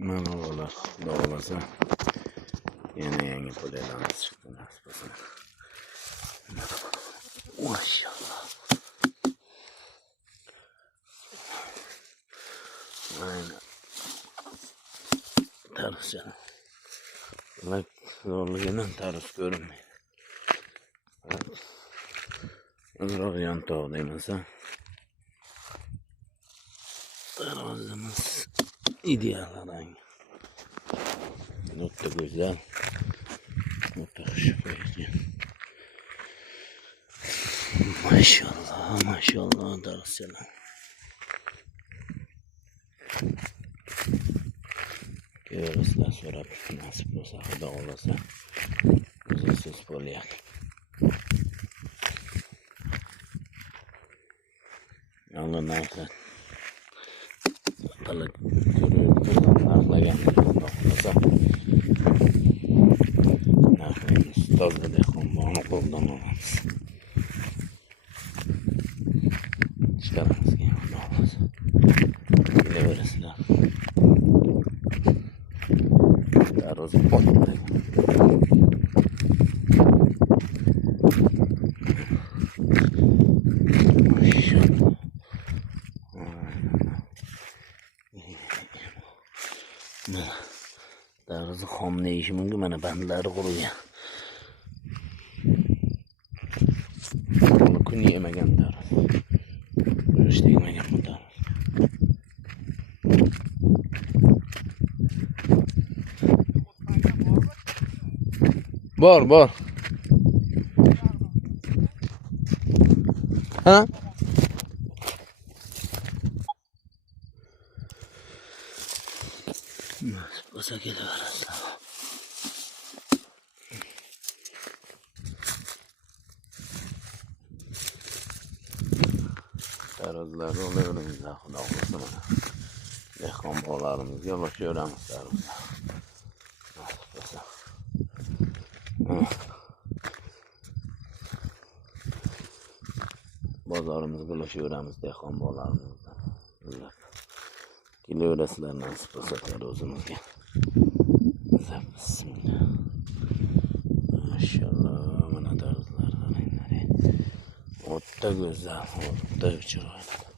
Merhabalar, doğrusu yine yangi polelerimiz çıktı nasip olsun. Maşallah. Aynen. Tarız canım. Bak zorluğundan tarız görünmüyor. Zor yan tağdayımızsa tarzımız idealardan. Not da güzel. Not da şüpheci. Maşallah maşallah tarız görürsüler sonra nasip olsa da olursa uzunsuz polyak. Yalnız neyse balık görüyoruz akla gelmiyor olsa naklayımız tozda dekon bağını kullanmamamız çıkarmamız gibi olmaz bile verirsinler arroz potlu darızı xom deyişi mümkün mana bandlari qurugan. Bunu kun yemagan darız. Go'sht yemagan bu darız. Bor. Ha? Olsa kelaverasiz. Tarazlar oluyoruz da xudo xohlasa mana. Dehqon bolalarımizga ulaşıyoramiz tarazlar. Nasip olsa. Bozorımizga ulaşıyoramiz dehqon bolalarımizdan. Kelaverasizlar nasip olsa tarazimizga. Bismillah. Maşallah mana tarazlar qaranglar. O'ta go'zal, o'ta chiroyli.